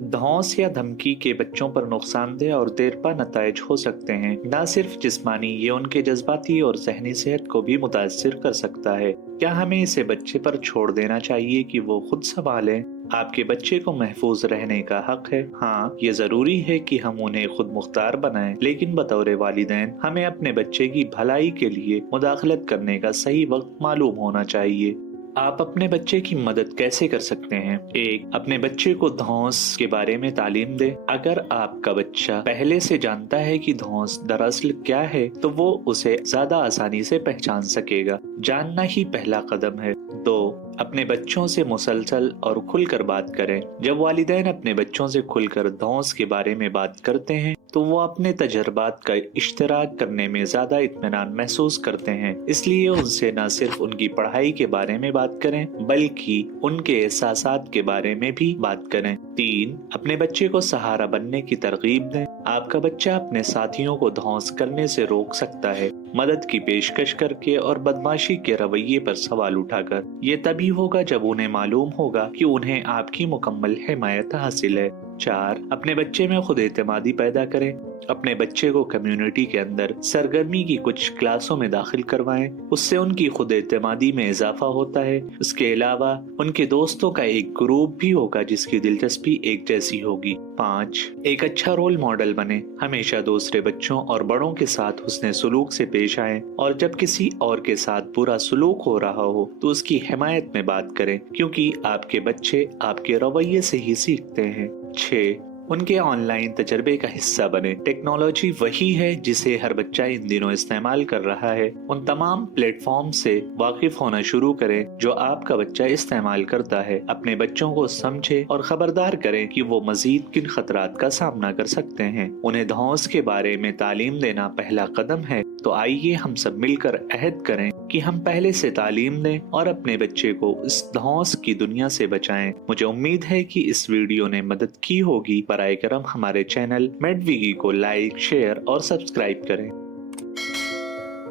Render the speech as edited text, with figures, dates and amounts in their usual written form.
धौंस या धमकी के बच्चों पर नुकसानदेह और देरपा नताइज हो सकते हैं। न सिर्फ जिस्मानी, ये उनके जज्बाती और ज़हनी सेहत को भी मुतासिर कर सकता है। क्या हमें इसे बच्चे पर छोड़ देना चाहिए कि वो खुद संभालें? आपके बच्चे को महफूज रहने का हक है। हाँ, ये जरूरी है कि हम उन्हें खुद मुख्तार बनाएं, लेकिन बतौर वालिदैन हमें अपने बच्चे की भलाई के लिए मुदाखलत करने का सही वक्त मालूम होना चाहिए। आप अपने बच्चे की मदद कैसे कर सकते हैं? एक, अपने बच्चे को धौंस के बारे में तालीम दें। अगर आपका बच्चा पहले से जानता है कि धौंस दरअसल क्या है, तो वो उसे ज्यादा आसानी से पहचान सकेगा। जानना ही पहला कदम है। दो, अपने बच्चों से मुसलसल और खुलकर बात करें। जब वालिदैन अपने बच्चों से खुलकर धौंस के बारे में बात करते हैं, तो वो अपने तजर्बात का इश्तराक करने में ज्यादा इत्मीनान महसूस करते हैं। इसलिए उनसे न सिर्फ उनकी पढ़ाई के बारे में बात करें, बल्कि उनके एहसासात के बारे में भी बात करें। तीन, अपने बच्चे को सहारा बनने की तरगीब दें। आपका बच्चा अपने साथियों को धौंस करने से रोक सकता है, मदद की पेशकश करके और बदमाशी के रवैये पर सवाल उठाकर। ये तभी होगा जब उन्हें मालूम होगा कि उन्हें आपकी मुकम्मल हिमायत हासिल है। चार, अपने बच्चे में खुद एतमादी पैदा करें। अपने बच्चे को कम्युनिटी के अंदर सरगर्मी की कुछ क्लासों में दाखिल करवाएं। उससे उनकी खुद एतमादी में इजाफा होता है। इसके अलावा उनके दोस्तों का एक ग्रुप भी होगा जिसकी दिलचस्पी एक जैसी होगी। पाँच, एक अच्छा रोल मॉडल बने। हमेशा दूसरे बच्चों और बड़ों के साथ हुस्ने सुलूक से पेश आएं, और जब किसी और के साथ बुरा सुलूक हो रहा हो तो उसकी हिमायत में बात करें, क्योंकि आपके बच्चे आपके रवैये से ही सीखते हैं। 6, उनके ऑनलाइन तजर्बे का हिस्सा बने। टेक्नोलॉजी वही है जिसे हर बच्चा इन दिनों इस्तेमाल कर रहा है। उन तमाम प्लेटफॉर्म से वाकिफ होना शुरू करें जो आपका बच्चा इस्तेमाल करता है। अपने बच्चों को समझे और खबरदार करें कि वो मजीद किन खतरात का सामना कर सकते हैं। उन्हें धौंस के बारे में तालीम देना पहला कदम है। तो आइए हम सब मिलकर अहद करें कि हम पहले से तालीम दें और अपने बच्चे को इस धौंस की दुनिया से बचाएं। मुझे उम्मीद है कि इस वीडियो ने मदद की होगी। बराए करम हमारे चैनल मेडविगी को लाइक, शेयर और सब्सक्राइब करें।